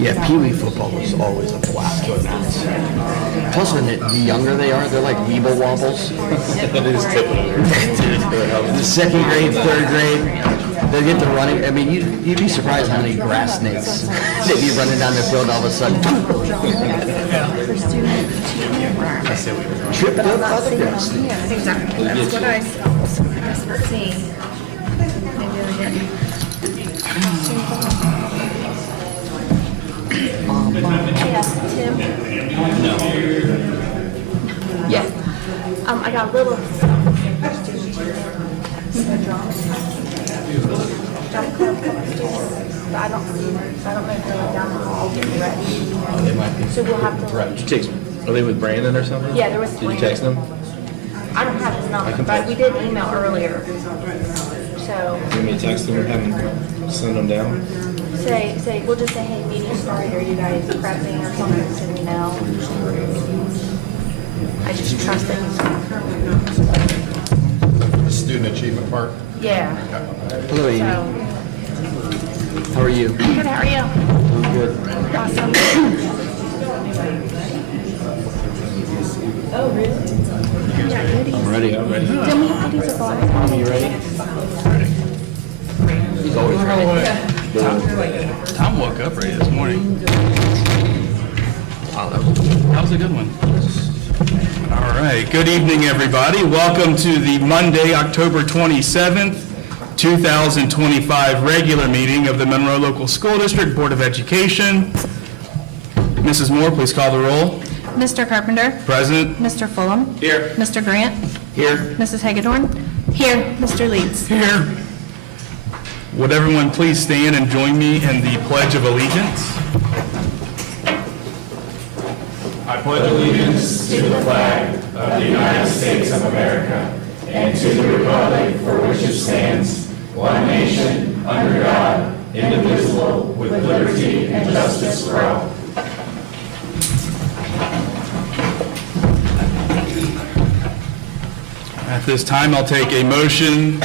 Yeah, Pee Wee football was always a blast to announce. Plus, when the younger they are, they're like weeble wobbles. That is typical. The second grade, third grade, they get the running. I mean, you'd be surprised how many grass snakes they'd be running down the field all of a sudden. Tripped up by the grass snake. Yeah, exactly. That's what I see. Maybe we didn't. Yes, Tim? No. Yes. I got a little. But I don't know if they're down the hall getting ready. They might be. So we'll have to. Right. Did you text? Are they with Brandon or something? Yeah, there was. Did you text them? I don't have his number, but we did email earlier. So You want me to text them and have them send them down? say, we'll just say, hey, meeting started, are you guys prepping or something, so we know. I just trust that he's. The student achievement part. Yeah. Hello, Amy. So, How are you? good, how are you? Good. Awesome. Oh, really? Yeah, goodies. I'm ready. I'm ready. Didn't we have goodies at the last one? You ready? He's always ready. Tom woke up ready this morning. Wow, That was a good one. All right. Good evening, everybody. Welcome to the Monday, October 27th, 2025 regular meeting of the Monroe Local School District Board of Education. Mrs. Moore, please call the roll. Mr. Carpenter. Present. Mr. Fulham. Here. Mr. Grant. Here. Mrs. Hagedorn. Here. Mr. Leeds. Here. Would everyone please stand and join me in the Pledge of Allegiance? I pledge allegiance to the flag of the United States of America and to the republic for which it stands, one nation, under God, indivisible, with liberty and justice for all. At this time, I'll take a motion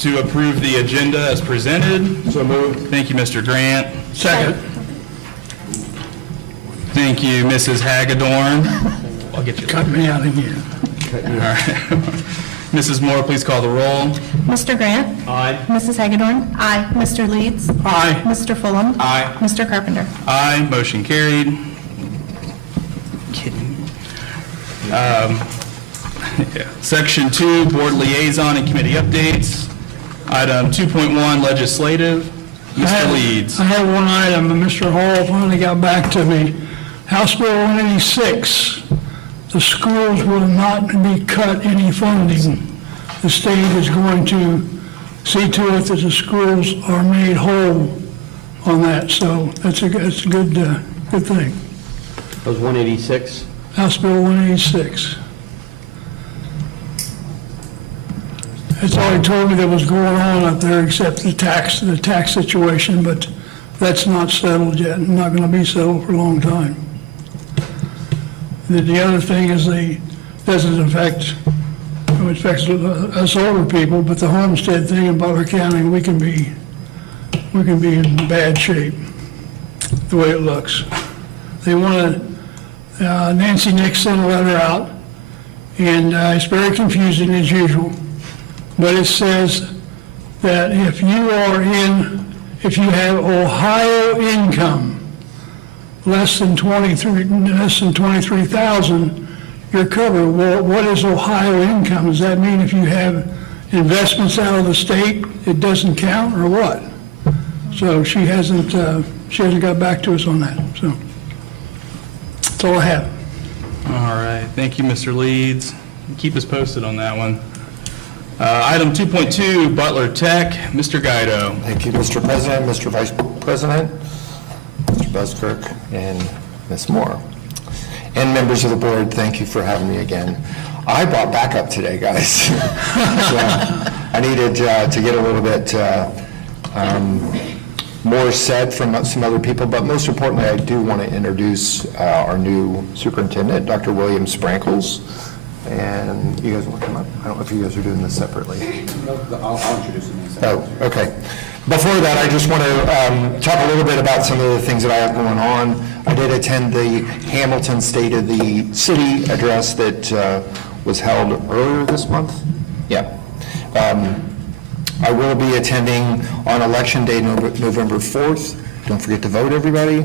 to approve the agenda as presented. So moved. Thank you, Mr. Grant. Second. Thank you, Mrs. Hagedorn. I'll get you. Cut me out again. All right. Mrs. Moore, please call the roll. Mr. Grant. Aye. Mrs. Hagedorn. Aye. Mr. Leeds. Aye. Mr. Fulham. Aye. Mr. Carpenter. Aye, motion carried. Kidding. Yeah. Section 2, Board Liaison and Committee Updates. Item 2.1, Legislative. Mr. Leeds. I have one item, and Mr. Hall finally got back to me. House Bill 186, the schools will not be cut any funding. The state is going to see to it that the schools are made whole on that, so that's a good thing. That was 186. House Bill 186. It's already told me that was going on up there except the tax situation, but that's not settled yet, and not going to be settled for a long time. The other thing is doesn't affect, it affects us older people, but the homestead thing in Butler County, we can be in bad shape, the way it looks. They want to, Nancy Nick sent a letter out, and it's very confusing as usual. But it says that if you have Ohio income less than 23,000, you're covered. Well, what is Ohio income? Does that mean if you have investments out of the state, it doesn't count, or what? So she hasn't got back to us on that. So that's all I have. All right, thank you, Mr. Leeds. Keep us posted on that one. Item 2.2, Butler Tech, Mr. Guido. Thank you, Mr. President, Mr. Vice President, Mr. Buskirk, and Ms. Moore. And members of the board, thank you for having me again. I brought backup today, guys. So I needed to get a little bit more said from some other people, but most importantly, I do want to introduce our new superintendent, Dr. William Sprankles. And you guys want to come up? I don't know if you guys are doing this separately. I'll introduce him. Oh, okay. Before that, I just want to talk a little bit about some of the things that I have going on. I did attend the Hamilton State of the City address that was held earlier this month. Yeah. I will be attending on Election Day, November 4th. Don't forget to vote, everybody.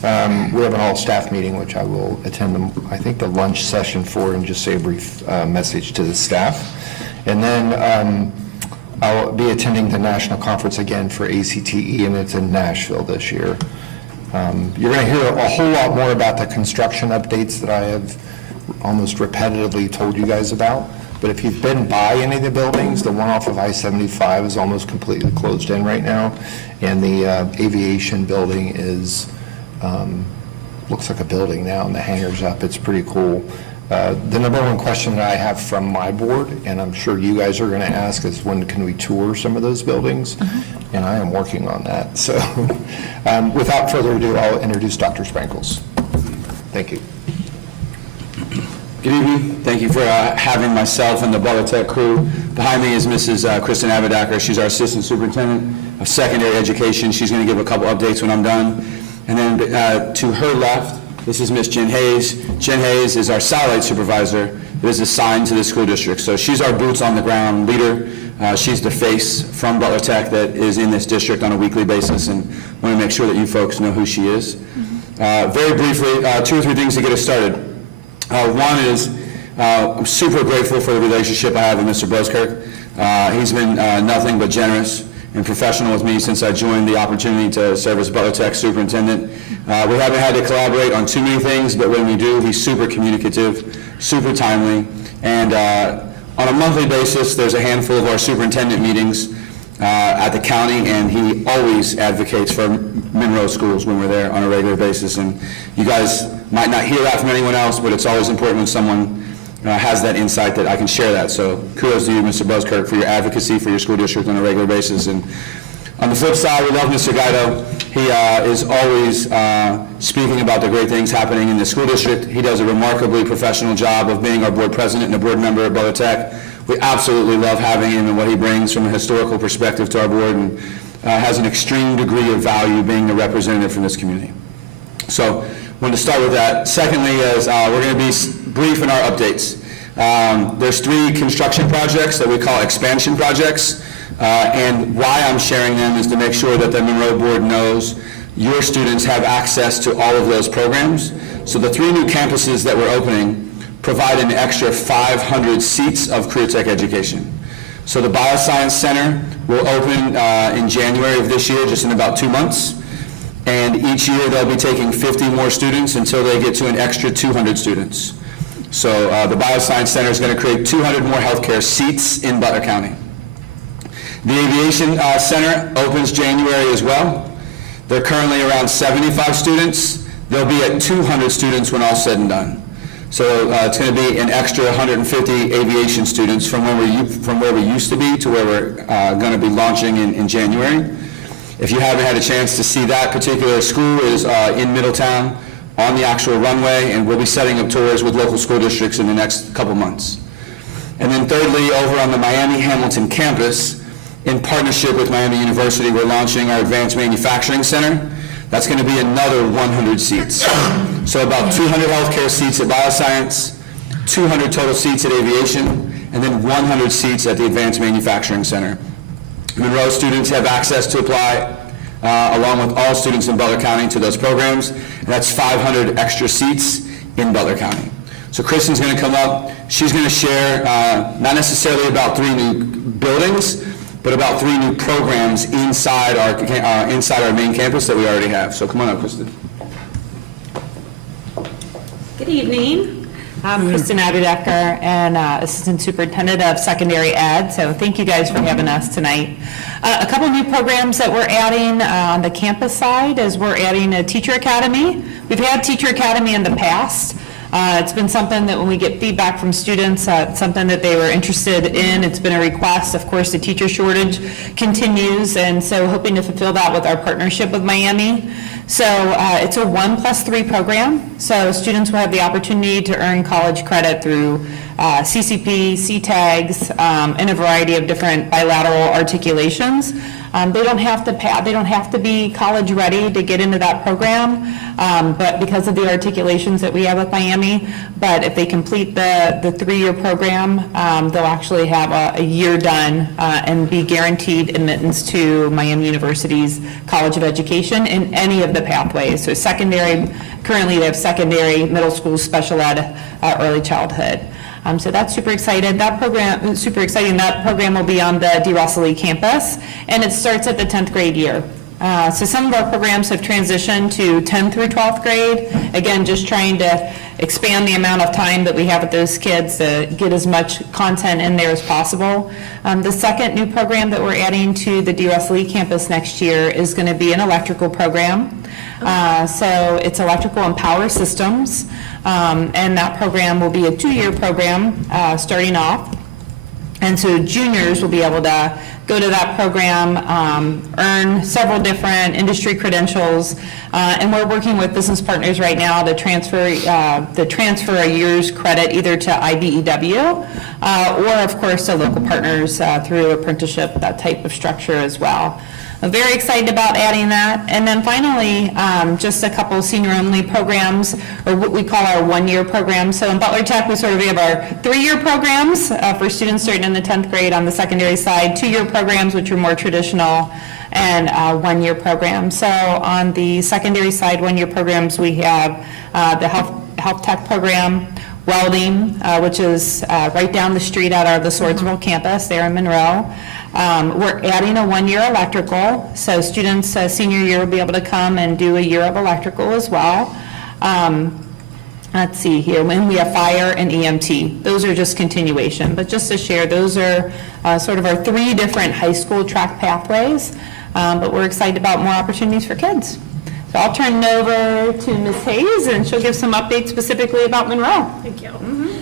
We have an all-staff meeting, which I will attend, I think, the lunch session for, and just say a brief message to the staff. And then I'll be attending the national conference again for ACTE, and it's in Nashville this year. You're going to hear a whole lot more about the construction updates that I have almost repetitively told you guys about. But if you've been by any of the buildings, the one off of I-75 is almost completely closed in right now, and the aviation building is, looks like a building now, and the hangar's up. It's pretty cool. The number one question that I have from my board, and I'm sure you guys are going to ask, is when can we tour some of those buildings? And I am working on that. So without further ado, I'll introduce Dr. Sprankles. Thank you. Good evening. Thank you for having myself and the Butler Tech crew. Behind me is Mrs. Kristen Abedacker. She's our Assistant Superintendent of Secondary Education. She's going to give a couple updates when I'm done. And then to her left, this is Miss Jen Hayes. Jen Hayes is our Satellite Supervisor that is assigned to the school district. So she's our boots on the ground leader. She's the face from Butler Tech that is in this district on a weekly basis, and want to make sure that you folks know who she is. Very briefly, 2 or 3 things to get us started. One is I'm super grateful for the relationship I have with Mr. Buskirk. He's been nothing but generous and professional with me since I joined the opportunity to serve as Butler Tech Superintendent. We haven't had to collaborate on too many things, but when we do, he's super communicative, super timely, and on a monthly basis, there's a handful of our superintendent meetings at the county, and he always advocates for Monroe schools when we're there on a regular basis. And you guys might not hear that from anyone else, but it's always important when someone has that insight that I can share that. So kudos to you, Mr. Buskirk, for your advocacy for your school district on a regular basis. And on the flip side, we love Mr. Guido. He is always speaking about the great things happening in the school district. He does a remarkably professional job of being our board president and a board member at Butler Tech. We absolutely love having him and what he brings from a historical perspective to our board, and has an extreme degree of value being a representative from this community. So I wanted to start with that. Secondly is we're going to be brief in our updates. There's 3 construction projects that we call expansion projects, and why I'm sharing them is to make sure that the Monroe board knows your students have access to all of those programs. So the 3 new campuses that we're opening provide an extra 500 seats of career tech education. So the Bioscience Center will open in January of this year, just in about 2 months. And each year they'll be taking 50 more students until they get to an extra 200 students. So the Bioscience Center is going to create 200 more healthcare seats in Butler County. The Aviation Center opens January as well. They're currently around 75 students. They'll be at 200 students when all said and done. So it's going to be an extra 150 aviation students from where we used to be to where we're going to be launching in January. If you haven't had a chance to see that particular school, is in Middletown on the actual runway, and we'll be setting up tours with local school districts in the next couple months. And then thirdly, over on the Miami Hamilton campus, in partnership with Miami University, we're launching our Advanced Manufacturing Center. That's going to be another 100 seats. So about 200 healthcare seats at Bioscience, 200 total seats at Aviation, and then 100 seats at the Advanced Manufacturing Center. Monroe students have access to apply, along with all students in Butler County, to those programs. And that's 500 extra seats in Butler County. So Kristen's going to come up. She's going to share not necessarily about 3 new buildings, but about 3 new programs inside our main campus that we already have. So come on up, Kristen. Good evening. I'm Kristen Abedacker, and Assistant Superintendent of Secondary Ed, so thank you guys for having us tonight. A couple new programs that we're adding on the campus side is we're adding a Teacher Academy. We've had Teacher Academy in the past. It's been something that when we get feedback from students, it's something that they were interested in. It's been a request. Of course, the teacher shortage continues, and so hoping to fulfill that with our partnership with Miami. So it's a 1+3 program. So students will have the opportunity to earn college credit through CCP, CTAGs, and a variety of different bilateral articulations. They don't have to be college ready to get into that program, but because of the articulations that we have with Miami, but if they complete the 3-year program, they'll actually have a year done and be guaranteed admittance to Miami University's College of Education in any of the pathways. So secondary, currently they have secondary, middle school, special ed, early childhood. So that's super exciting. That program will be on the De Russell campus, and it starts at the 10th grade year. So some of our programs have transitioned to 10th through 12th grade. Again, just trying to expand the amount of time that we have with those kids to get as much content in there as possible. The second new program that we're adding to the De Russell campus next year is going to be an electrical program. So it's electrical and power systems, and that program will be a 2-year program starting off. And so juniors will be able to go to that program, earn several different industry credentials, and we're working with business partners right now to transfer a year's credit either to IBEW or, of course, to local partners through apprenticeship, that type of structure as well. I'm very excited about adding that. And then finally, just a couple senior-only programs, or what we call our 1-year programs. So in Butler Tech, we have our 3-year programs for students starting in the 10th grade on the secondary side, 2-year programs, which are more traditional, and 1-year programs. So on the secondary side, 1-year programs, we have the health tech program, welding, which is right down the street at the Swordsville campus there in Monroe. We're adding a 1-year electrical, so students senior year will be able to come and do a year of electrical as well. Let's see here, when we have fire and EMT, those are just continuation, but just to share, those are sort of our 3 different high school track pathways, but we're excited about more opportunities for kids. So I'll turn it over to Ms. Hayes, and she'll give some updates specifically about Monroe. Thank you.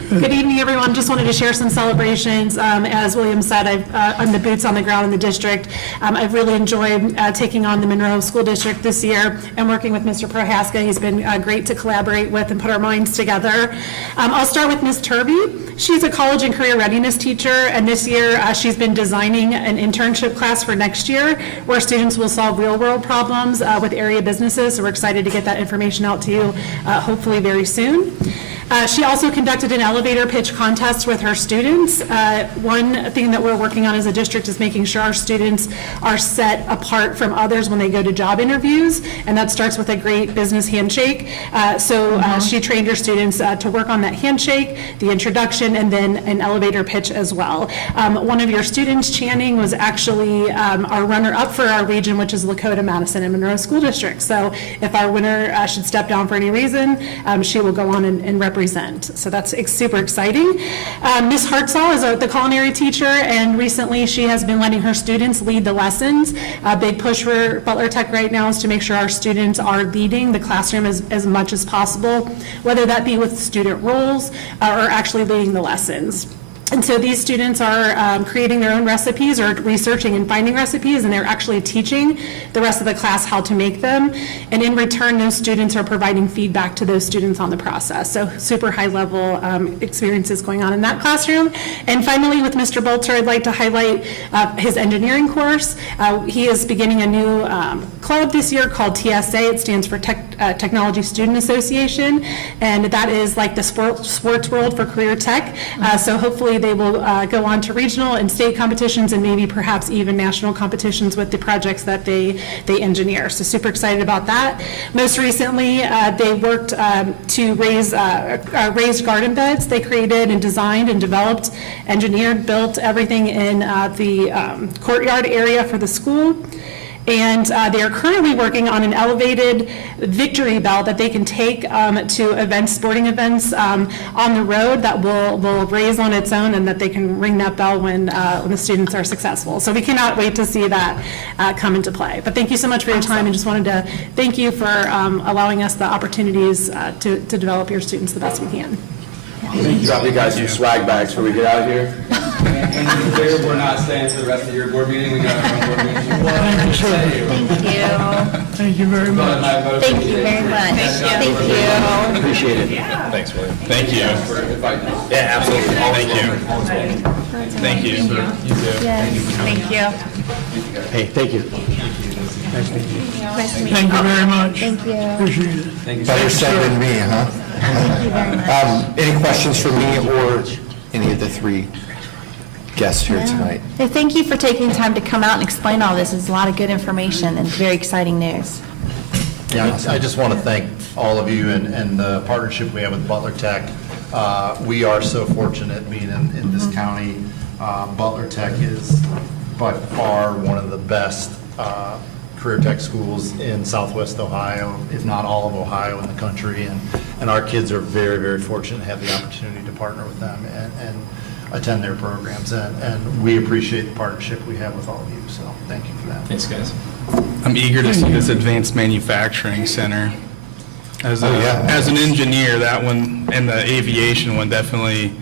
Good evening, everyone. Just wanted to share some celebrations. As William said, I'm the boots on the ground in the district. I've really enjoyed taking on the Monroe School District this year and working with Mr. Prohaska. He's been great to collaborate with and put our minds together. I'll start with Ms. Turby. She's a college and career readiness teacher, and this year she's been designing an internship class for next year where students will solve real-world problems with area businesses. So we're excited to get that information out to you hopefully very soon. She also conducted an elevator pitch contest with her students. One thing that we're working on as a district is making sure our students are set apart from others when they go to job interviews, and that starts with a great business handshake. She trained her students to work on that handshake, the introduction, and then an elevator pitch as well. One of your students, Channing, was actually our runner-up for our region, which is Lakota, Madison, and Monroe School District. So if our winner should step down for any reason, she will go on and represent. So that's super exciting. Ms. Hartzell is the culinary teacher, and recently she has been letting her students lead the lessons. A big push for Butler Tech right now is to make sure our students are leading the classroom as much as possible, whether that be with student roles or actually leading the lessons. And so these students are creating their own recipes or researching and finding recipes, and they're actually teaching the rest of the class how to make them. And in return, those students are providing feedback to those students on the process. So super high level experiences going on in that classroom. And finally, with Mr. Bolter, I'd like to highlight his engineering course. He is beginning a new club this year called TSA. It stands for Technology Student Association. And that is like the sports world for career tech. So hopefully they will go on to regional and state competitions and maybe perhaps even national competitions with the projects that they engineer. So super excited about that. Most recently, they worked to raise raised garden beds. They created and designed and developed, engineered, built everything in the courtyard area for the school. And they are currently working on an elevated victory bell that they can take to events, sporting events on the road that will raise on its own, and that they can ring that bell when the students are successful. So we cannot wait to see that come into play. But thank you so much for your time, and just wanted to thank you for allowing us the opportunities to develop your students the best we can. Drop you guys some swag bags before we get out of here. And we're not staying for the rest of your board meeting. We got our own board meeting. Thank you, sir. Thank you. Thank you very much. Thank you very much. Thank you. Appreciate it. Thanks, William. Thank you. Yeah, absolutely. Thank you. Thank you. Yes, thank you. Hey, thank you. Nice to meet you. Thank you very much. Thank you. Appreciate it. Better said than me, huh? Thank you very much. Any questions for me or any of the three guests here tonight? Hey, thank you for taking time to come out and explain all this. It's a lot of good information and very exciting news. Yeah, I just want to thank all of you and the partnership we have with Butler Tech. We are so fortunate being in this county. Butler Tech is by far one of the best career tech schools in Southwest Ohio, if not all of Ohio in the country. And our kids are very, very fortunate to have the opportunity to partner with them and attend their programs. And we appreciate the partnership we have with all of you. So thank you for that. Thanks, guys. I'm eager to see this advanced manufacturing center. As an engineer, that one and the aviation one definitely,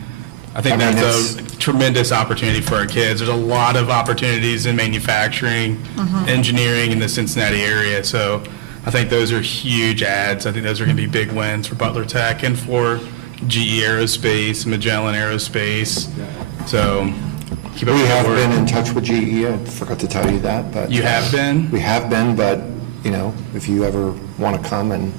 I think that's a tremendous opportunity for our kids. There's a lot of opportunities in manufacturing, engineering in the Cincinnati area. So I think those are huge adds. I think those are going to be big wins for Butler Tech and for GE Aerospace, Magellan Aerospace. So keep up We the have good been work. in touch with GE. I forgot to tell you that, but. You have been? We have been, but, you know, if you ever want to come and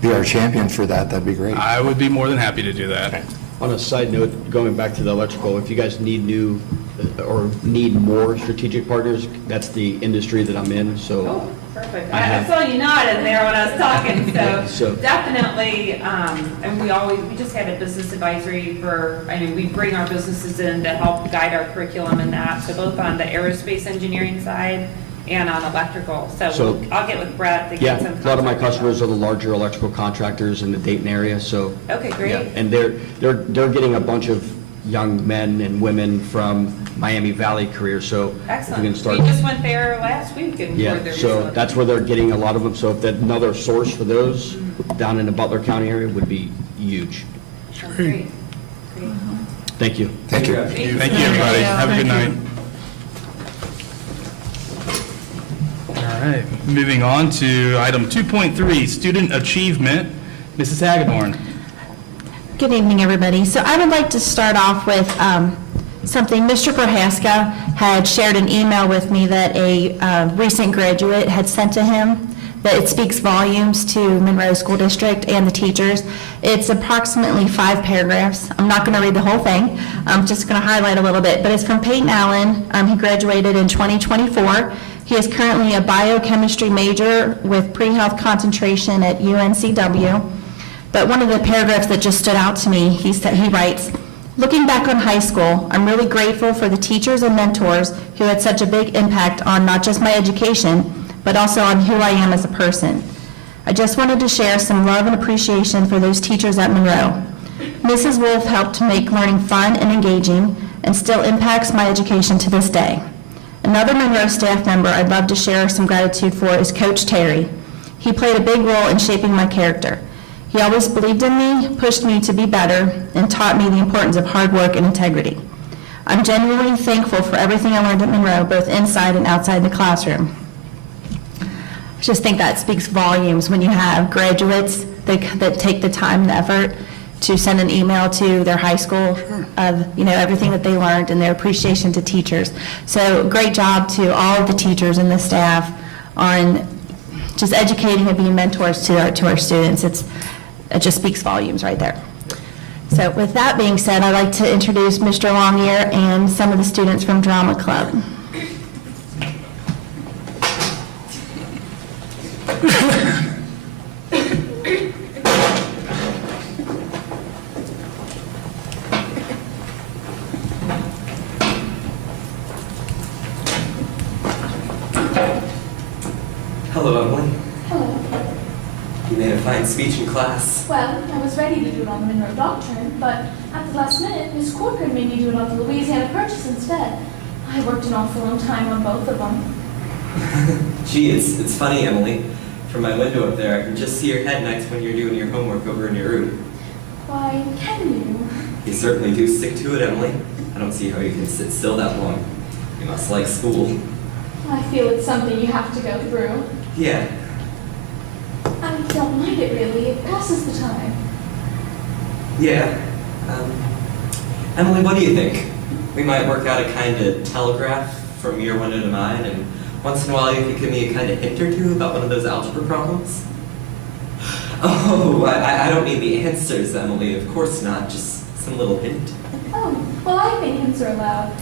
be our champion for that, that'd be great. I would be more than happy to do that. On a side note, going back to the electrical, if you guys need new or need more strategic partners, that's the industry that I'm in, so. Perfect. I I have- saw you nodding there when I was talking, so So- definitely, and we just had a business advisory we bring our businesses in to help guide our curriculum and that, so both on the aerospace engineering side and on electrical. So So- I'll get with Brett to Yeah, get some. a lot of my contact info. customers are the larger electrical contractors in the Dayton area, so. Okay, great. Yeah, and they're getting a bunch of young men and women from Miami Valley careers, so. if we can Excellent. start- We just went there last week and Yeah, toured their so facility. that's where they're getting a lot of them, so if that another source for those down in the Butler County area would be huge. Sounds great. Great. Thank you. Thank you. Thank you, everybody. Have a good night. All right, moving on to item 2.3, student achievement. Mrs. Hagedorn. Good evening, everybody. So I would like to start off with something. Mr. Prohaska had shared an email with me that a recent graduate had sent to him, that it speaks volumes to Monroe School District and the teachers. It's approximately 5 paragraphs. I'm not going to read the whole thing. I'm just going to highlight a little bit. But it's from Peyton Allen. He graduated in 2024. He is currently a biochemistry major with pre-health concentration at UNCW. But one of the paragraphs that just stood out to me, he writes, "Looking back on high school, I'm really grateful for the teachers and mentors who had such a big impact on not just my education, but also on who I am as a person. I just wanted to share some love and appreciation for those teachers at Monroe. Mrs. Wolf helped to make learning fun and engaging and still impacts my education to this day. Another Monroe staff member I'd love to share some gratitude for is Coach Terry. He played a big role in shaping my character. He always believed in me, pushed me to be better, and taught me the importance of hard work and integrity. I'm genuinely thankful for everything I learned at Monroe, both inside and outside the classroom." I just think that speaks volumes when you have graduates that take the time and effort to send an email to their high school of, everything that they learned and their appreciation to teachers. So great job to all of the teachers and the staff on just educating and being mentors to our students. It just speaks volumes right there. So with that being said, I'd like to introduce Mr. Longier and some of the students from Drama Club. Hello, Emily. Hello. You made a fine speech in class. Well, I was ready to do it on the Monroe Doctrine, but at the last minute, Miss Corcoran made me do it on the Louisiana Purchase instead. I worked an awful long time on both of them. Gee, it's funny, Emily. From my window up there, I can just see your head nights when you're doing your homework over in your room. Why, can you? You certainly do stick to it, Emily. I don't see how you can sit still that long. You must like school. I feel it's something you have to go through. Yeah. I don't mind it really. It passes the time. Yeah. Emily, what do you think? We might work out a kind of telegraph from your window to mine, and once in a while you could give me a kind of hint or two about one of those algebra problems? Oh, I don't mean the answers, Emily. Of course not. Just some little hint. Oh, well, I think hints are allowed.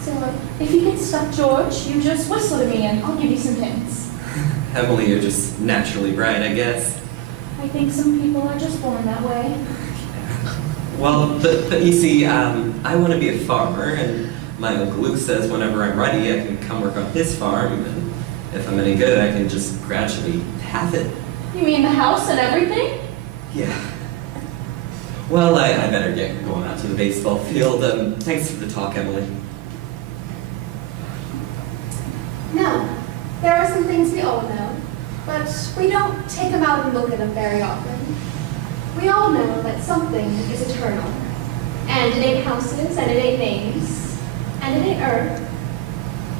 So if you get stuck, George, you just whistle to me and I'll give you some hints. Emily, you're just naturally bright, I guess. I think some people are just born that way. Well, but you see, I want to be a farmer, and my Uncle Luke says whenever I'm ready, I can come work on his farm, and if I'm any good, I can just gradually have it. You mean the house and everything? Yeah. Well, I better get going out to the baseball field. Thanks for the talk, Emily. Now, there are some things we all know, but we don't take them out and look at them very often. We all know that something is eternal, and it ain't houses, and it ain't names, and it ain't earth,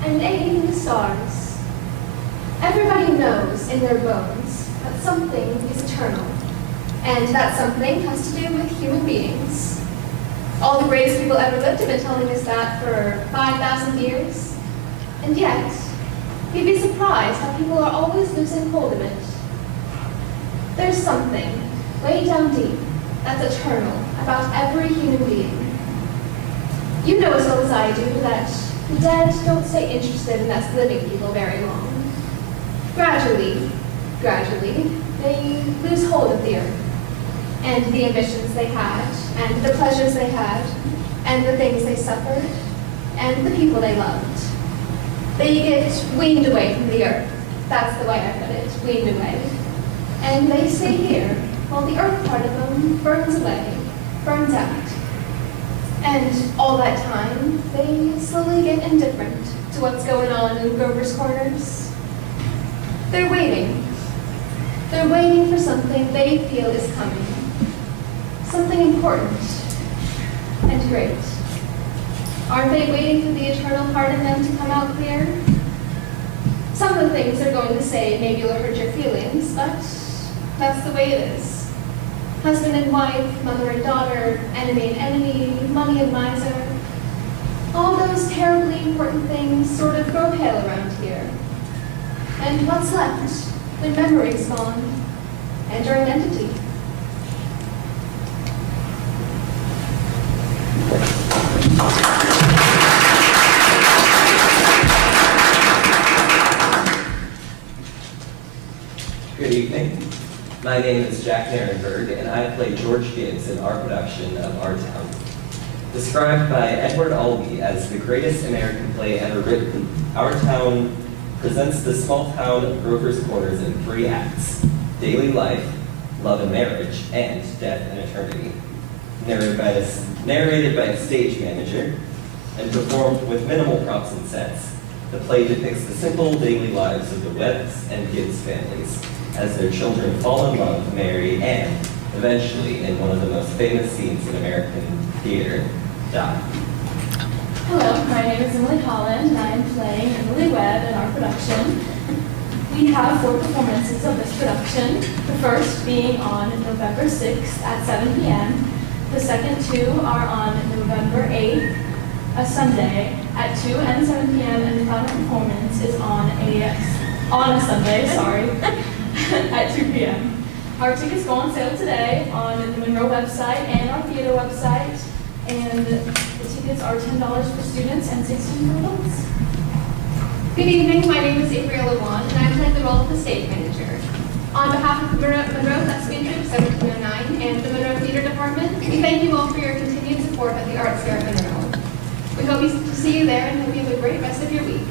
and it ain't even the stars. Everybody knows in their bones that something is eternal, and that something has to do with human beings. All the greatest people ever lived have been telling us that for 5,000 years, and yet, you'd be surprised how people are always losing hold of it. There's something way down deep that's eternal about every human being. You know as well as I do that the dead don't stay interested in us living people very long. Gradually, they lose hold of the earth, and the ambitions they had, and the pleasures they had, and the things they suffered, and the people they loved. They get weaned away from the earth. That's the way I put it, weaned away. And they stay here, while the earth part of them burns away, burns out. And all that time, they slowly get indifferent to what's going on in Grover's Corners. They're waiting. They're waiting for something they feel is coming. Something important and great. Aren't they waiting for the eternal part in them to come out clear? Some of the things they're going to say maybe will hurt your feelings, but that's the way it is. Husband and wife, mother and daughter, enemy and enemy, money and miser. All those terribly important things sort of grow pale around here. And what's left when memory's gone and our identity? Good evening. My name is Jack Narenberg, and I play George Gibbs in our production of Our Town. Described by Edward Albee as the greatest American play ever written, Our Town presents the small town of Grover's Corners in 3 acts: daily life, love and marriage, and death and eternity. Narrated by a stage manager and performed with minimal props and sets, the play depicts the simple daily lives of the Webbs and Gibbs families as their children fall in love, marry, and eventually, in one of the most famous scenes in American theater, die. Hello, my name is Emily Holland, and I am playing Emily Webb in our production. We have 4 performances of this production, the first being on November 6th at 7 p.m. The second 2 are on November 8th, a Sunday, at 2 and 7 p.m., and the final performance is on a Sunday, at 2 p.m. Our tickets go on sale today on the Monroe website and our theater website, and the tickets are $10 for students and $16 for adults. Good evening, my name is April Lewan, and I'm playing the role of the stage manager. On behalf of the Monroe Thespian Troupe 1709 and the Monroe Theater Department, we thank you all for your continued support of the arts here at Monroe. We hope to see you there and hope you have a great rest of your week.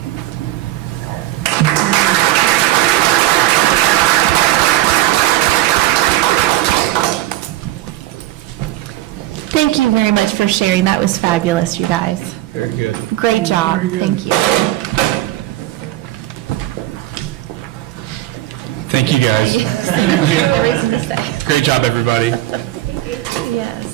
Thank you very much for sharing. That was fabulous, you guys. Very good. Great job. Thank you. Thank you, guys. No reason to say. Great job, everybody. Yes.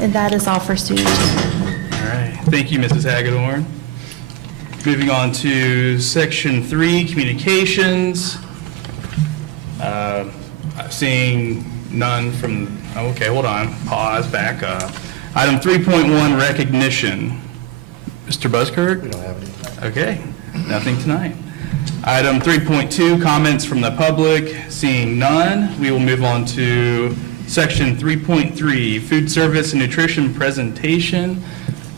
And that is all for students. All right, thank you, Mrs. Hagedorn. Moving on to Section 3, Communications. Seeing none from, okay, hold on, pause, back up. Item 3.1, Recognition. Mr. Buskirk? We don't have any. Okay, nothing tonight. Item 3.2, Comments from the Public. Seeing none, we will move on to Section 3.3, Food Service and Nutrition Presentation.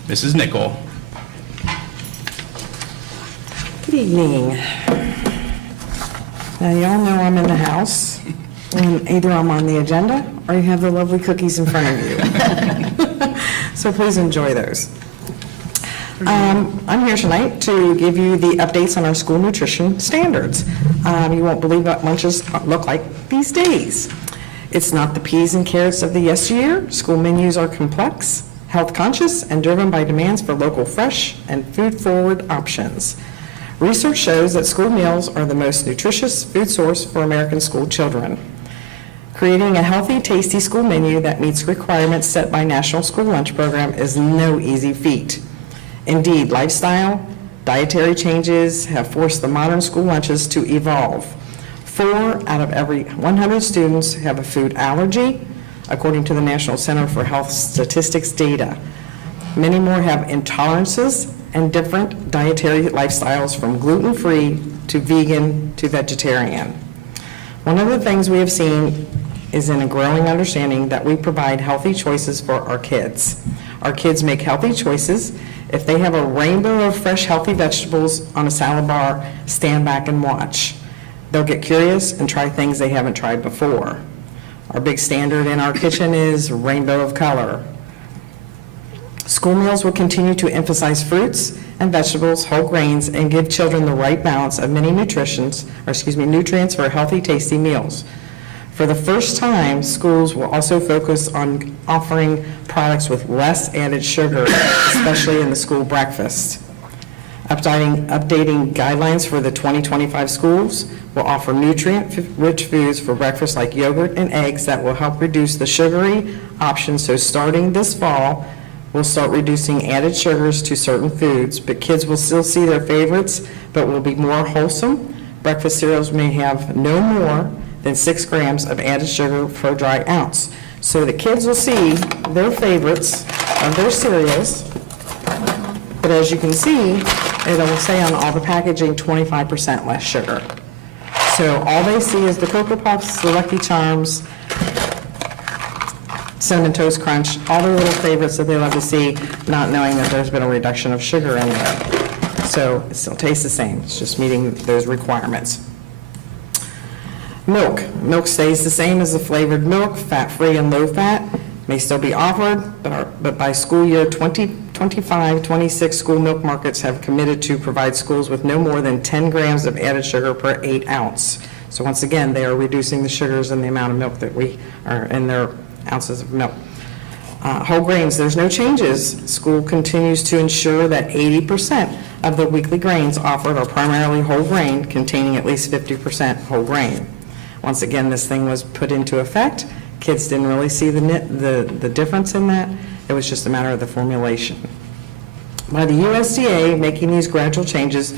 Mrs. Nickel. Good evening. Now, y'all know I'm in the house, and either I'm on the agenda or you have the lovely cookies in front of you. So please enjoy those. I'm here tonight to give you the updates on our school nutrition standards. You won't believe what lunches look like these days. It's not the peas and carrots of the yesteryear. School menus are complex, health conscious, and driven by demands for local fresh and food-forward options. Research shows that school meals are the most nutritious food source for American school children. Creating a healthy, tasty school menu that meets requirements set by National School Lunch Program is no easy feat. Indeed, lifestyle, dietary changes have forced the modern school lunches to evolve. 4 out of every 100 students have a food allergy, according to the National Center for Health Statistics data. Many more have intolerances and different dietary lifestyles, from gluten-free to vegan to vegetarian. One of the things we have seen is in a growing understanding that we provide healthy choices for our kids. Our kids make healthy choices. If they have a rainbow of fresh, healthy vegetables on a salad bar, stand back and watch. They'll get curious and try things they haven't tried before. Our big standard in our kitchen is rainbow of color. School meals will continue to emphasize fruits and vegetables, whole grains, and give children the right balance of many nutrients for healthy, tasty meals. For the first time, schools will also focus on offering products with less added sugar, especially in the school breakfast. Updating guidelines for the 2025 schools will offer nutrient-rich foods for breakfast like yogurt and eggs that will help reduce the sugary options. So starting this fall, we'll start reducing added sugars to certain foods, but kids will still see their favorites, but will be more wholesome. Breakfast cereals may have no more than 6 grams of added sugar per dry ounce. So the kids will see their favorites of their cereals, but as you can see, it will say on all the packaging 25% less sugar. So all they see is the Cocoa Puffs, the Lucky Charms, Cinnamon Toast Crunch, all their little favorites that they love to see, not knowing that there's been a reduction of sugar in there. So it still tastes the same, it's just meeting those requirements. Milk. Milk stays the same as the flavored milk, fat-free and low-fat, may still be offered, but by school year 2025-26, school milk markets have committed to provide schools with no more than 10 grams of added sugar per 8 ounce. So once again, they are reducing the sugars and the amount of milk that we are in their ounces of milk. Whole grains, there's no changes. School continues to ensure that 80% of the weekly grains offered are primarily whole grain, containing at least 50% whole grain. Once again, this thing was put into effect. Kids didn't really see the difference in that. It was just a matter of the formulation. By the USDA making these gradual changes,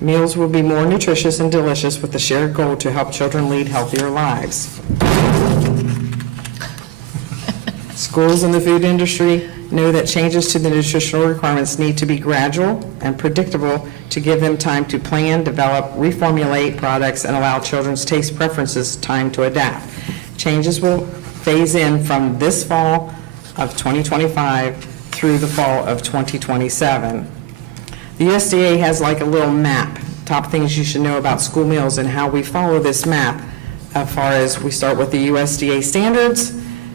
meals will be more nutritious and delicious, with the shared goal to help children lead healthier lives. Schools and the food industry know that changes to the nutritional requirements need to be gradual and predictable to give them time to plan, develop, reformulate products, and allow children's taste preferences time to adapt. Changes will phase in from this fall of 2025 through the fall of 2027. The USDA has like a little map, top things you should know about school meals, and how we follow this map as far as we start with the USDA standards,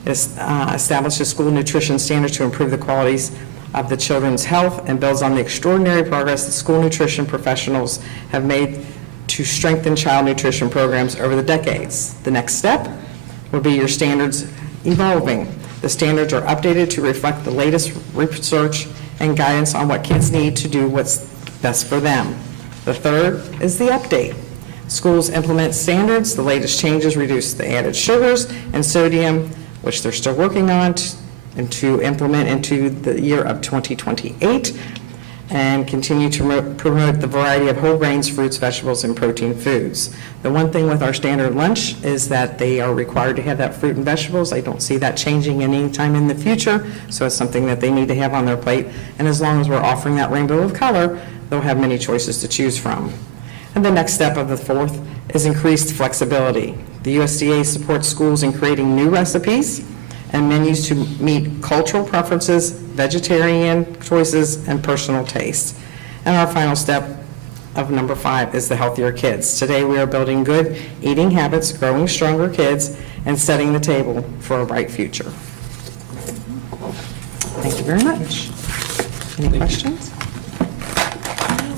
establishes school nutrition standards to improve the qualities of the children's health, and builds on the extraordinary progress that school nutrition professionals have made to strengthen child nutrition programs over the decades. The next step will be your standards evolving. The standards are updated to reflect the latest research and guidance on what kids need to do what's best for them. The third is the update. Schools implement standards. The latest changes reduce the added sugars and sodium, which they're still working on, and to implement into the year of 2028, and continue to promote the variety of whole grains, fruits, vegetables, and protein foods. The one thing with our standard lunch is that they are required to have that fruit and vegetables. I don't see that changing any time in the future, so it's something that they need to have on their plate. And as long as we're offering that rainbow of color, they'll have many choices to choose from. And the next step of the fourth is increased flexibility. The USDA supports schools in creating new recipes and menus to meet cultural preferences, vegetarian choices, and personal tastes. And our final step of number 5 is the healthier kids. Today we are building good eating habits, growing stronger kids, and setting the table for a bright future. Thank you very much. Any questions?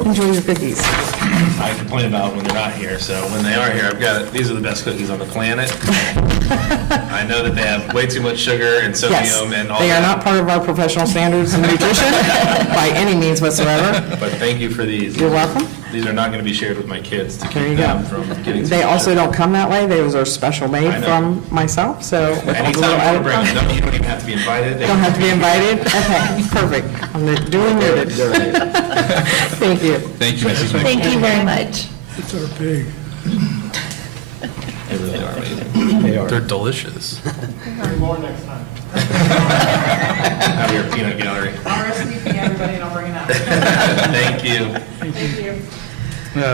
Enjoy your cookies. I complain about when they're not here, so when they are here, these are the best cookies on the planet. I know that they have way too much sugar and Yes, sodium and all they that. are not part of our professional standards in nutrition by any means whatsoever. But thank you for these. You're welcome. These are not going to be shared with my kids to There you keep go. them from getting too They much also sugar. don't come that way. Those are special made I know. from myself, so. with all the little Anytime you added- bring them, you don't even have to be invited. Don't have to be invited? Okay, perfect. I'm duly noted. Thank you. Thank you, Mrs. McKee. Thank you very much. It's our pig. They really are amazing. They are. They're delicious. More next time. Have your peanut gallery. RSVP everybody and I'll bring it out. Thank you.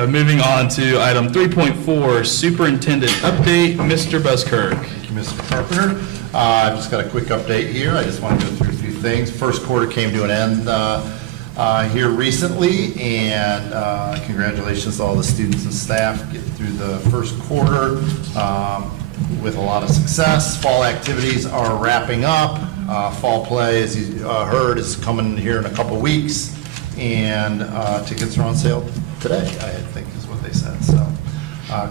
Moving on to item 3.4, superintendent update, Mr. Buskirk. Thank you, Mr. Carpenter. I've just got a quick update here. I just want to go through a few things. First quarter came to an end here recently, and congratulations to all the students and staff getting through the first quarter with a lot of success. Fall activities are wrapping up. Fall play, as you heard, is coming here in a couple weeks, and tickets are on sale today, I think is what they said. So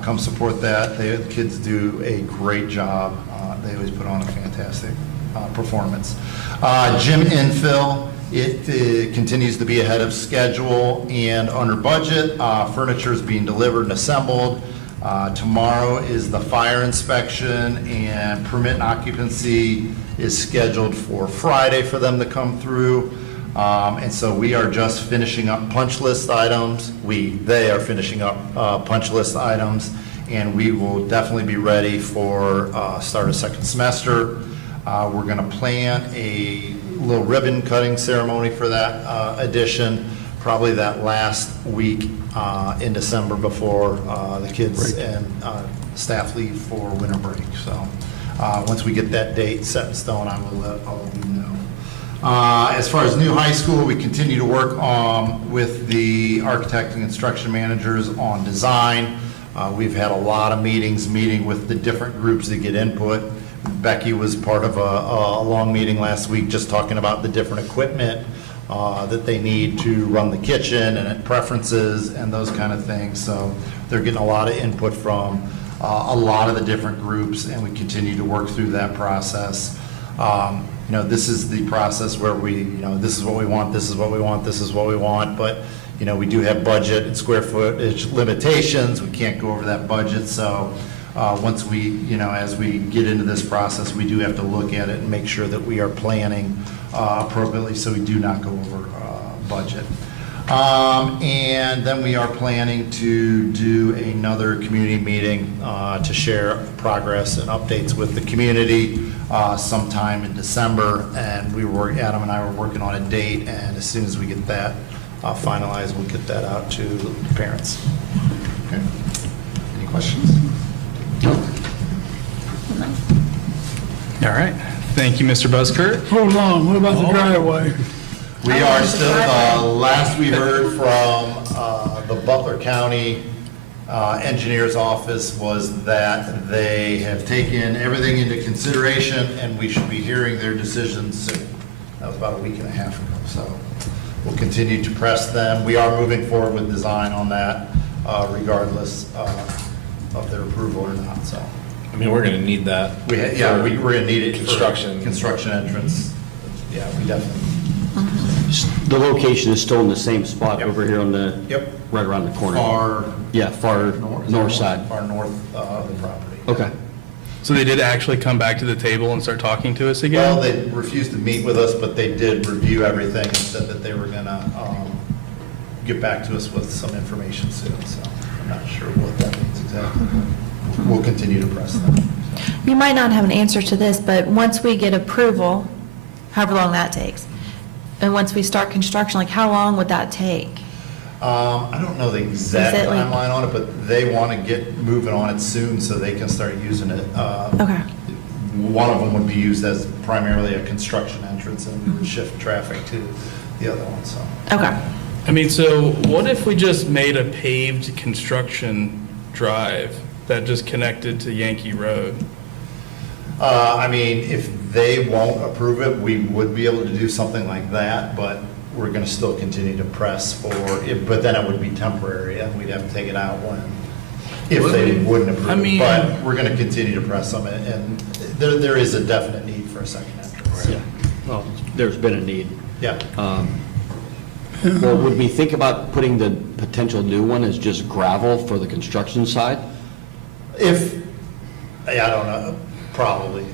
come support that. The kids do a great job. They always put on a fantastic performance. Gym infill, it continues to be ahead of schedule and under budget. Furniture is being delivered and assembled. Tomorrow is the fire inspection, and permit and occupancy is scheduled for Friday for them to come through. And so we are just finishing up punch list items. They are finishing up punch list items, and we will definitely be ready for start of second semester. We're going to plan a little ribbon cutting ceremony for that addition, probably that last week in December before the kids and staff leave for winter break. So once we get that date set in stone, I will let all of you know. As far as new high school, we continue to work with the architect and construction managers on design. We've had a lot of meeting with the different groups that get input. Becky was part of a long meeting last week just talking about the different equipment that they need to run the kitchen and preferences and those kind of things. So they're getting a lot of input from a lot of the different groups, and we continue to work through that process. This is the process where this is what we want, this is what we want, this is what we want, but, we do have budget and square footage limitations. We can't go over that budget, so once we, as we get into this process, we do have to look at it and make sure that we are planning appropriately so we do not go over budget. And then we are planning to do another community meeting to share progress and updates with the community sometime in December. And Adam and I were working on a date, and as soon as we get that finalized, we'll get that out to the parents. Okay. Any questions? All right. Thank you, Mr. Buskirk. Hold on, what about the driveway? We are still, last we heard from the Butler County Engineer's Office was that they have taken everything into consideration, and we should be hearing their decision soon. That was about a week and a half ago, so we'll continue to press them. We are moving forward with design on that regardless of their approval or not, so. I mean, we're going to need that. We're going to need it Construction. for construction entrance. Yeah, we definitely. The location is still in the same spot Yep. over here on the Yep. right around the corner. Far Yeah, far north side. Far north of the property. Okay. So they did actually come back to the table and start talking to us Well, again? they refused to meet with us, but they did review everything and said that they were gonna get back to us with some information soon, so I'm not sure what that means exactly. We'll continue to press them. You might not have an answer to this, but once we get approval, however long that takes, and once we start construction, like how long would that take? I don't know the exact Is it like- timeline on it, but they want to get moving on it soon so they can start using it. Okay. One of them would be used as primarily a construction entrance, and we would shift traffic to the other one, so. Okay. I mean, so what if we just made a paved construction drive that just connected to Yankee Road? I mean, if they won't approve it, we would be able to do something like that, but we're going to still continue to press for it, but then it would be temporary, and we'd have to take it out if they wouldn't approve I it. mean- But we're going to continue to press on it, and there is a definite need for a second entrance. Yeah. Well, there's been a need. Yeah. Well, would we think about putting the potential new one as just gravel for the construction side? I don't know, probably,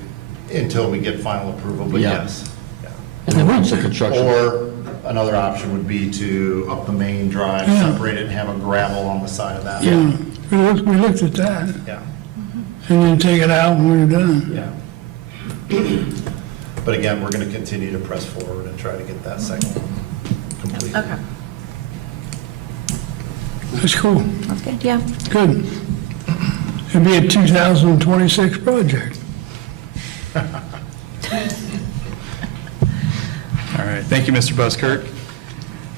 until we get final approval, but Yeah. yes. Yeah. And then once the construction. Or another option would be to up the main drive, Yeah. separate it, and have a gravel on the side of that. Yeah, we looked at that, Yeah, and then take it out when we're done. yeah. But again, we're going to continue to press forward and try to get that second one completed. Okay. That's cool, That's good, yeah. good. It'll be a 2026 project. All right, thank you, Mr. Buskirk.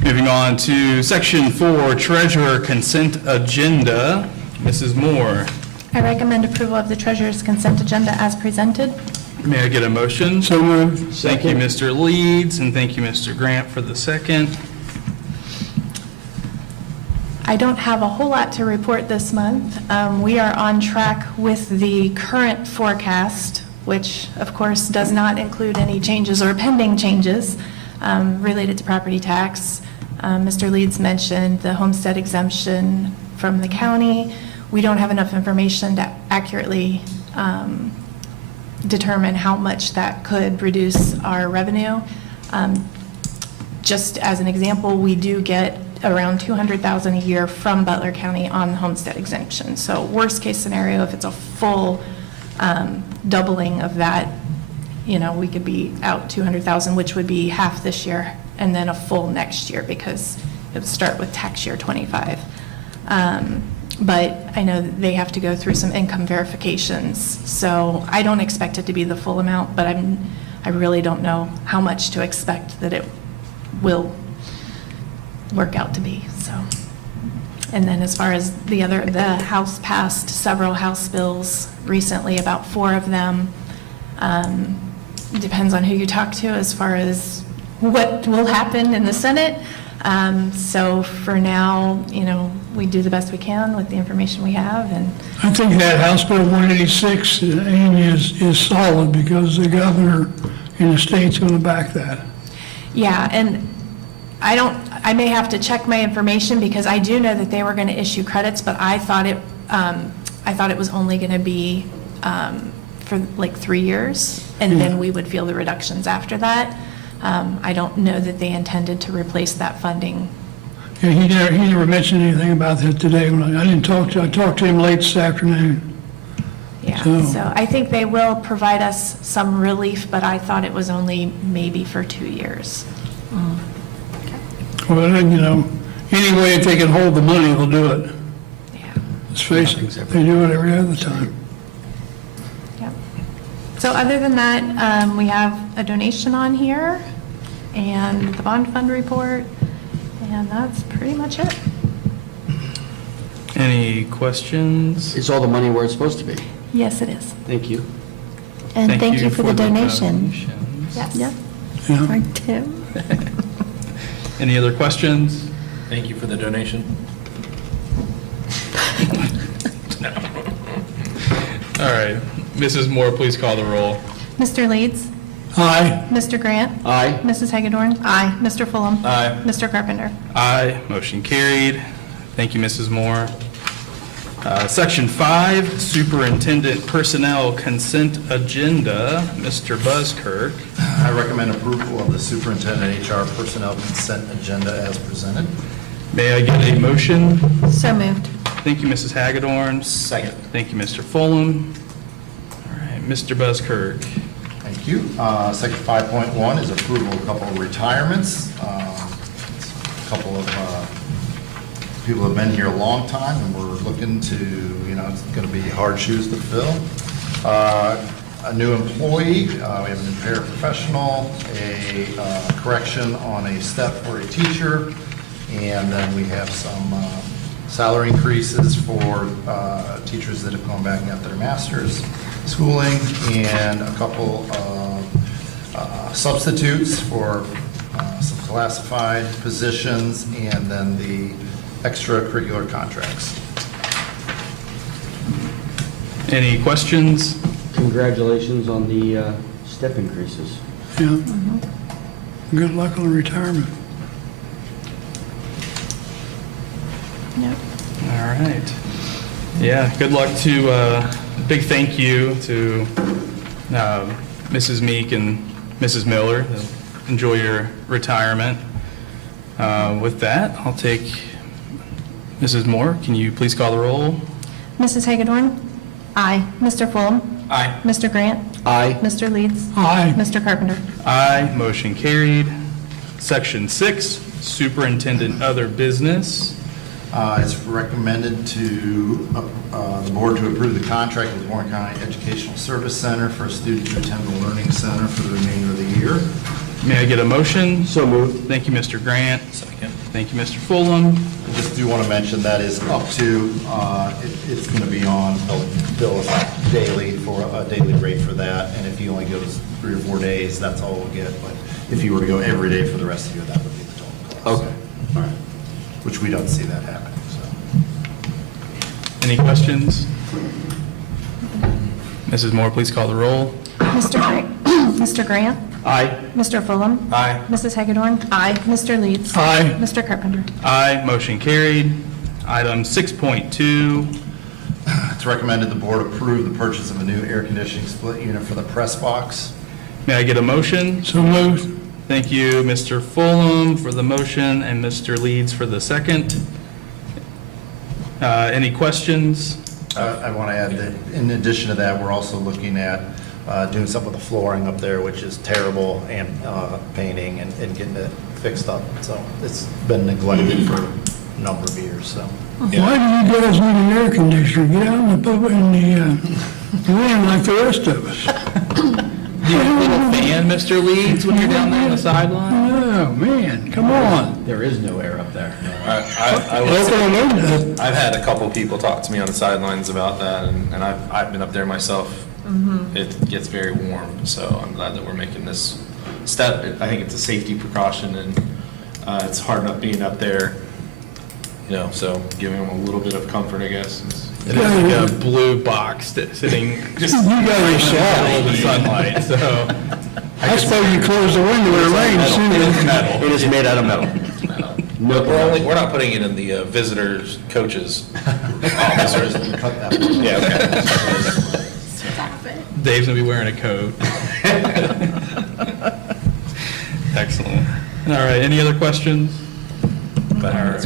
Moving on to Section 4, Treasurer Consent Agenda. Mrs. Moore, I recommend approval of the treasurer's consent agenda as presented. may I get a motion? So moved. Thank you, Mr. Leeds, and thank you, Mr. Grant, for the second. I don't have a whole lot to report this month. We are on track with the current forecast, which of course does not include any changes or pending changes related to property tax. Mr. Leeds mentioned the homestead exemption from the county. We don't have enough information to accurately determine how much that could reduce our revenue. Just as an example, we do get around $200,000 a year from Butler County on the homestead exemption. So worst case scenario, if it's a full doubling of that, we could be out $200,000, which would be half this year, and then a full next year, because it would start with tax year 25. But I know that they have to go through some income verifications, so I don't expect it to be the full amount, but I really don't know how much to expect that it will work out to be, so. And then as far as the House passed several House bills recently, about 4 of them. Depends on who you talk to as far as what will happen in the Senate. So for now, we do the best we can with the information we have, and I think that House Bill 186, Amy, is solid because the governor in the state's going to back that. yeah, and I may have to check my information because I do know that they were going to issue credits, but I thought it was only going to be for like 3 years, and then we would feel the reductions after that. I don't know that they intended to replace that funding. Yeah, he never mentioned anything about that today. I talked to him late this afternoon. Yeah, So- so I think they will provide us some relief, but I thought it was only maybe for 2 years. Well, any way if they can hold the money, they'll do it. Yeah, Let's face it, they do it every other time. yep. So other than that, we have a donation on here and the bond fund report, and that's pretty much it. Any questions? Is all the money where it's supposed to be? Yes, it is. Thank you. And thank you for the donation. donations. Yes. Yeah. Right, Tim. Any other questions? Thank you for the donation. All right, Mrs. Moore, please call the roll. Mr. Leeds? Aye. Mr. Grant? Aye. Mrs. Hagedorn? Aye. Mr. Fulham? Aye. Mr. Carpenter? Aye, motion carried. Thank you, Mrs. Moore. Section 5, Superintendent Personnel Consent Agenda, Mr. Buzzkirk. I recommend approval of the superintendent HR personnel consent agenda as presented. May I get a motion? So moved. Thank you, Mrs. Hagedorn. Second. Thank you, Mr. Fulham. All right, Mr. Buzzkirk. Thank you. Section 5.1 is approval of a couple of retirements. A couple of people have been here a long time, and we're looking to, it's going to be hard shoes to fill. A new employee, we have a new paraprofessional, a correction on a step for a teacher, and then we have some salary increases for teachers that have gone back and got their master's schooling, and a couple of substitutes for some classified positions, and then the extracurricular contracts. Any questions? Congratulations on the step increases. Yeah. Good luck on retirement. Yep. All right. Yeah, good luck to, big thank you to Mrs. Meek and Mrs. Miller. Enjoy your retirement. With that, I'll take Mrs. Moore. Can you please call the roll? Mrs. Hagedorn? Aye. Mr. Fulham? Aye. Mr. Grant? Aye. Mr. Leeds? Aye. Mr. Carpenter? Aye, motion carried. Section 6, Superintendent Other Business. It's recommended to the board to approve the contract with Warren County Educational Service Center for a student to attend the Learning Center for the remainder of the year. May I get a motion? So moved. Thank you, Mr. Grant. Second. Thank you, Mr. Fulham. I just do want to mention that is up to, it's going to be on, they'll bill us daily for a daily rate for that, and if he only goes 3 or 4 days, that's all we'll get, but if you were to go every day for the rest of the year, that would be the total cost. Okay. All right. Which we don't see that happening, so. Any questions? Mrs. Moore, please call the roll. Mr. Grant? Aye. Mr. Fulham? Aye. Mrs. Hagedorn? Aye. Mr. Leeds? Aye. Mr. Carpenter? Aye, motion carried. Item 6.2, It's recommended the board approve the purchase of a new air conditioning split unit for the press box. may I get a motion? So moved. Thank you, Mr. Fulham for the motion and Mr. Leeds for the second. Any questions? I want to add that in addition to that, we're also looking at doing something with the flooring up there, which is terrible, and painting and getting it fixed up. So it's been neglected for a number of years, so. Why do you guys need an air conditioner? Get out in the wind like the rest of us. Do you have a little fan, Mr. Leeds, when you're down there on the sideline? Oh, man, come on. There is no air up there. I would say, I've had a couple people talk to me on the sidelines about that, and I've been up there myself. It gets very warm, so I'm glad that we're making this step. I think it's a safety precaution, and it's hard enough being up there, so giving them a little bit of comfort, I guess. It is like a blue box sitting just in the middle of the sunlight, so. I suppose you close the window when it rains, too. It is made out of metal. No, We're not putting it in the visitors, coaches office, or is it? Cut that one. Yeah, okay. Dave's gonna be wearing a coat. Excellent. All right, any other questions? All right.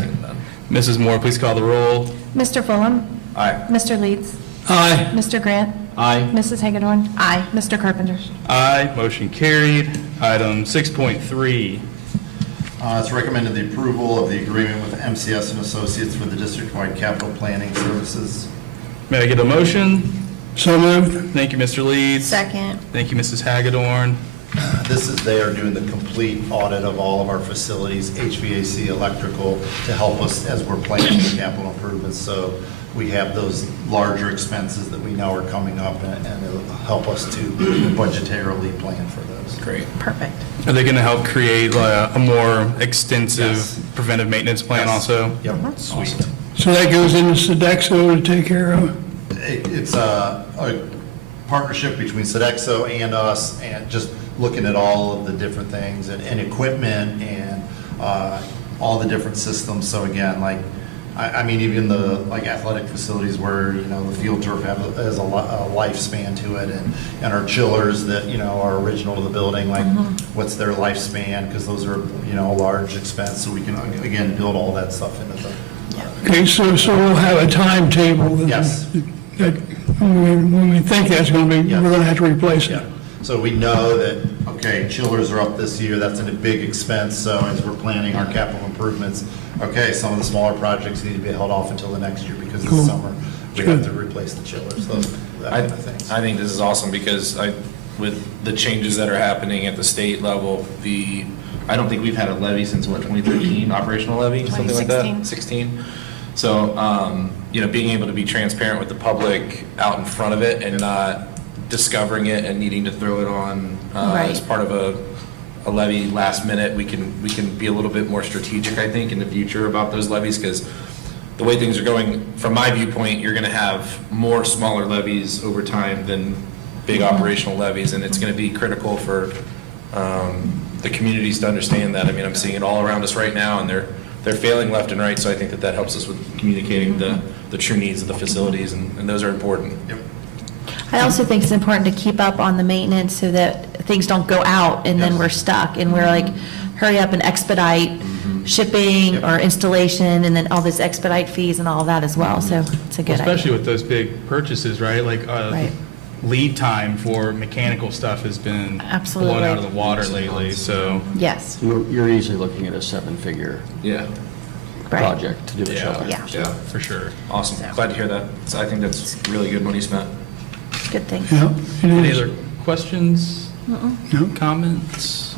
Mrs. Moore, please call the roll. Mr. Fulham? Aye. Mr. Leeds? Aye. Mr. Grant? Aye. Mrs. Hagedorn? Aye. Mr. Carpenter? Aye, motion carried. Item 6.3, It's recommended the approval of the agreement with MCS and Associates for the district-wide capital planning services. may I get a motion? So moved. Thank you, Mr. Leeds. Second. Thank you, Mrs. Hagedorn. This is, they are doing the complete audit of all of our facilities, HVAC, electrical, to help us as we're planning the capital improvements. So we have those larger expenses that we know are coming up, and it'll help us to budgetarily plan for those. Great. Perfect. Are they gonna help create a more extensive Yes. preventive maintenance plan Yes. also? Yep, sweet. So that goes into Sodexo to take care of? It's a partnership between Sodexo and us, and just looking at all of the different things and equipment and all the different systems. So again, like I mean, even the, like, athletic facilities where, you know, the field turf has a lifespan to it, and our chillers that, you know, are original to the building, like, what's their lifespan, because those are, you know, a large expense, so we can, again, build all that stuff into the. Okay, so we'll have a timetable. Yes. That when we think that's going to be, we're going to have to replace it. Yeah, so we know that, okay, chillers are up this year, that's a big expense, so as we're planning our capital improvements, okay, some of the smaller projects need to be held off until the next year, because this summer, we have to replace the chillers, that kind of things. I think this is awesome because with the changes that are happening at the state level, I don't think we've had a levy since, what, 2013, operational levy, something like that? 16. So, you know, being able to be transparent with the public out in front of it and not discovering it and needing to throw it on as part of a levy last minute, we can be a little bit more strategic, I think, in the future about those levies, because the way things are going, from my viewpoint, you're going to have more smaller levies over time than big operational levies, and it's going to be critical for the communities to understand that. I mean, I'm seeing it all around us right now, and they're failing left and right, so I think that helps us with communicating the true needs of the facilities, and those are important. Yep. I also think it's important to keep up on the maintenance so that things don't go out and then we're stuck and we're like, hurry up and expedite shipping or installation and then all this expedite fees and all of that as well. So it's a good idea. Especially with those big purchases, right? Like lead time for mechanical stuff has been Absolutely. blown out of the water lately, so. Yes. You're easily looking at a 7-figure project to do a chiller. Yeah. Yeah, for sure. Awesome. Glad to hear that. So I think that's really good money spent. Good thing. Yeah, it Any is. other questions? Comments?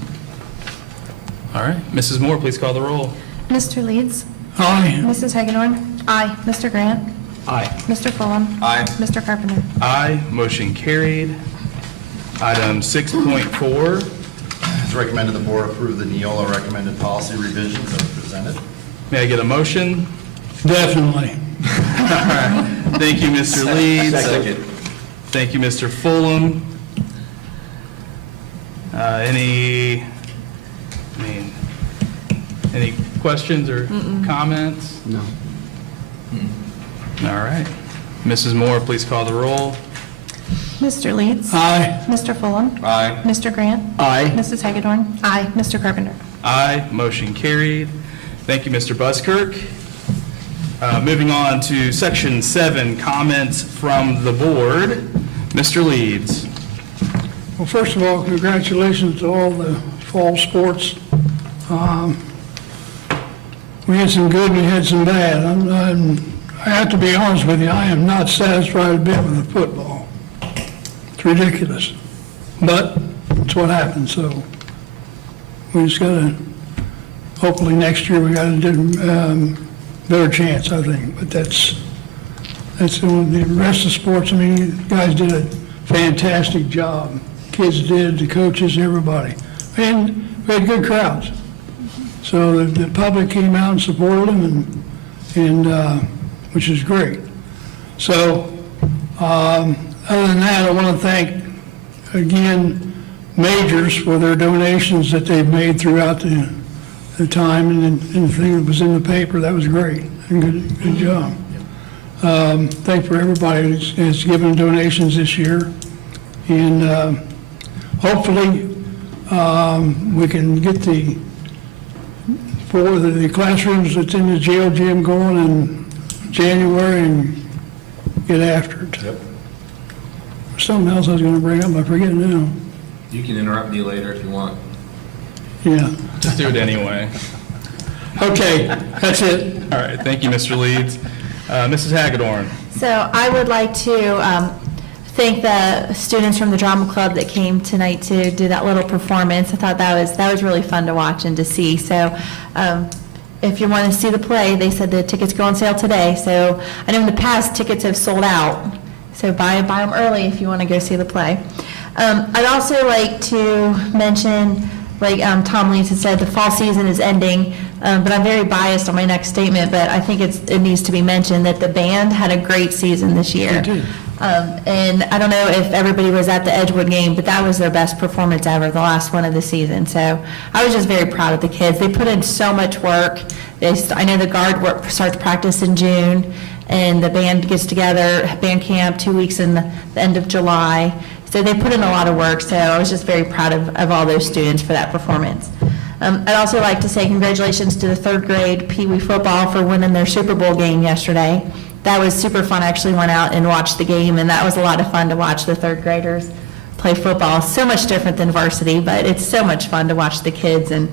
All right, Mrs. Moore, please call the roll. Mr. Leeds? Aye. Mrs. Hagedorn? Aye. Mr. Grant? Aye. Mr. Fulham? Aye. Mr. Carpenter? Aye, motion carried. Item 6.4, It's recommended the board approve the Neola recommended policy revisions as presented. may I get a motion? Definitely. Thank you, Mr. Leeds. Second. Thank you, Mr. Fulham. Any questions or comments? No. All right. Mrs. Moore, please call the roll. Mr. Leeds? Aye. Mr. Fulham? Aye. Mr. Grant? Aye. Mrs. Hagedorn? Aye. Mr. Carpenter? Aye, motion carried. Thank you, Mr. Buskirk. Moving on to Section 7, comments from the board. Mr. Leeds. Well, first of all, congratulations to all the fall sports. We had some good, we had some bad. I have to be honest with you, I am not satisfied a bit with the football. It's ridiculous. But it's what happens, so we just got to, hopefully next year we got a better chance, I think. But that's the rest of sports. I mean, you guys did a fantastic job. Kids did, the coaches, everybody. And we had good crowds. So the public came out and supported them, and which is great. So other than that, I want to thank, again, Majors for their donations that they've made throughout the time, and the thing that was in the paper. That was great. And good job. Thank for everybody that's given donations this year. And hopefully we can get the classrooms that's in the jail gym going in January and get after it. Yep. Something else I was going to bring up, I forget now. You can interrupt me later if you want. Yeah. Just do it anyway. Okay, that's it. All right, thank you, Mr. Leeds. Mrs. Hagedorn. So I would like to thank the students from the drama club that came tonight to do that little performance. I thought that was really fun to watch and to see. So if you want to see the play, they said the tickets go on sale today. So I know in the past tickets have sold out. So buy them early if you want to go see the play. I'd also like to mention, like Tom Leeds had said, the fall season is ending, but I'm very biased on my next statement, but I think it needs to be mentioned that the band had a great season this year. They did. And I don't know if everybody was at the Edgewood game, but that was their best performance ever, the last one of the season. So I was just very proud of the kids. They put in so much work. I know the guard work starts practice in June, and the band gets together, band camp, 2 weeks in the end of July. So they put in a lot of work, so I was just very proud of all those students for that performance. I'd also like to say congratulations to the third grade Pee Wee football for winning their Super Bowl game yesterday. That was super fun. I actually went out and watched the game, and that was a lot of fun to watch the third graders play football. So much different than varsity, but it's so much fun to watch the kids and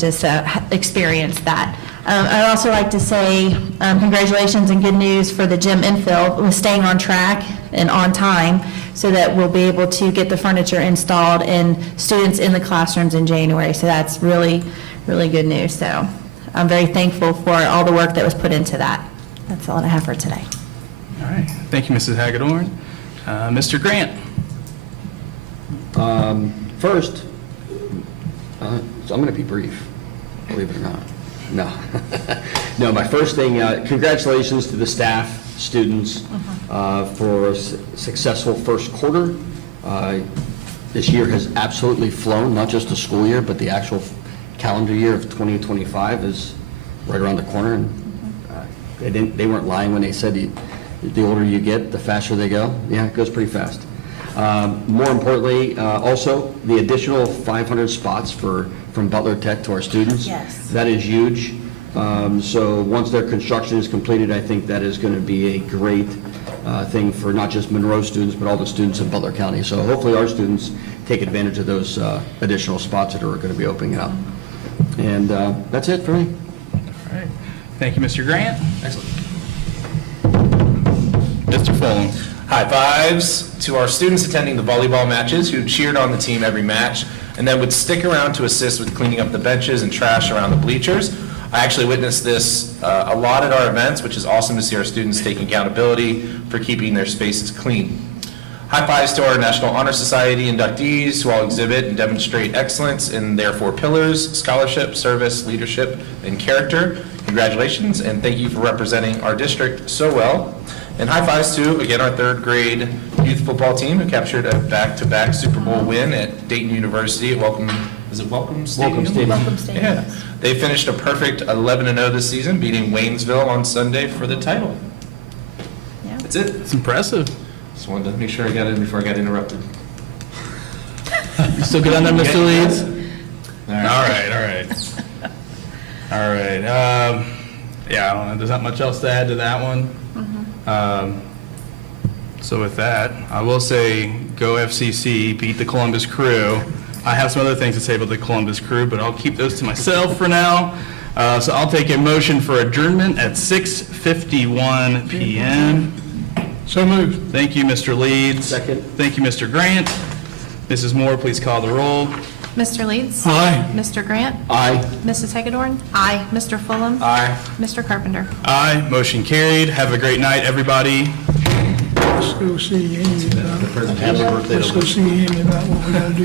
just experience that. I'd also like to say congratulations and good news for the gym infill with staying on track and on time so that we'll be able to get the furniture installed and students in the classrooms in January. So that's really, really good news. So I'm very thankful for all the work that was put into that. That's all I have for today. All right, thank you, Mrs. Hagedorn. Mr. Grant? First, so I'm going to be brief, believe it or not. No. No, my first thing, congratulations to the staff, students, for a successful first quarter. This year has absolutely flown, not just the school year, but the actual calendar year of 2025 is right around the corner. And they weren't lying when they said the older you get, the faster they go. Yeah, it goes pretty fast. More importantly, also, the additional 500 spots from Butler Tech to our students. Yes. That is huge. So once their construction is completed, I think that is going to be a great thing for not just Monroe students, but all the students in Butler County. So hopefully our students take advantage of those additional spots that are going to be opening up. And that's it for me. All right, thank you, Mr. Grant. Excellent. Mr. Fulham? High fives to our students attending the volleyball matches who cheered on the team every match and then would stick around to assist with cleaning up the benches and trash around the bleachers. I actually witnessed this a lot at our events, which is awesome to see our students taking accountability for keeping their spaces clean. High fives to our National Honor Society inductees who all exhibit and demonstrate excellence in their 4 pillars: scholarship, service, leadership, and character. Congratulations, and thank you for representing our district so well. And high fives to, again, our third grade youth football team who captured a back-to-back Super Bowl win at Dayton University at Welcome Stadium? Welcome Stadium. Yeah. They finished a perfect 11-0 this season, beating Waynesville on Sunday for the title. Yeah. That's it. It's impressive. Just wanted to make sure I got in before I got interrupted. You still good on that, Mr. Leeds? All All right. All right. Yeah, I don't know, there's not much else to add to that one. So with that, I will say, go FCC, beat the Columbus Crew. I have some other things to say about the Columbus Crew, but I'll keep those to myself for now. So I'll take a motion for adjournment at 6:51 p.m. So moved. Thank you, Mr. Leeds. Second. Thank you, Mr. Grant. Mrs. Moore, please call the roll. Mr. Leeds? Aye. Mr. Grant? Aye. Mrs. Hagedorn? Aye. Mr. Fulham? Aye. Mr. Carpenter? Aye, motion carried. Have a great night, everybody. Let's go see Amy about, Happy birthday to let's go see Amy about what we gotta do